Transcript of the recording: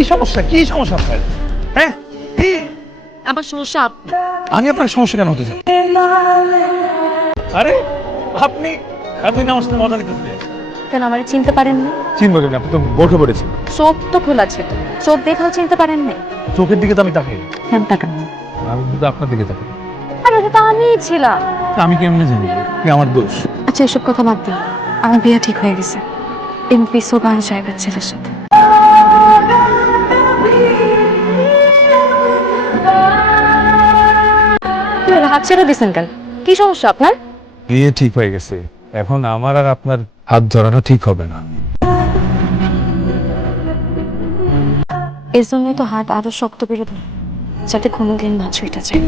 কি সমস্যা আপনার? হ্যাঁ কি আমার সমস্যা আমি আপনার সমস্যা কেন হতে চাই? আরে আপনি আপনি না আমার মজা নিতেছেন। কেন আমার চিনতে পারেননি? চিনবো কেন? আপনি তো বসে পড়েছেন। চোখ তো খোলা ছিল, চোখ দেখাও চিনতে পারেননি? চোখের দিকে তো আমি তাকাই। কেন তাকান? আমি কিন্তু আপনার দিকে তাকাই। আরে ওটা তো আমিই ছিলাম। আমি কেমনে জানি কি আমার দোষ? আচ্ছা এসব কথা বাদ দিন, আমার বিয়ে ঠিক হয়ে গেছে এমপি সোবান সাহেবের ছেলের সাথে। কি হলো, হাত ছেড়ে দিয়েছেন কেন? কি সমস্যা আপনার? বিয়ে ঠিক হয়ে গেছে, এখন আমার আর আপনার হাত ধরানো ঠিক হবে না। এর জন্যই তো হাত আরো শক্ত করে ধরে, যাতে কোনোদিন না ছুঁইটা যায়।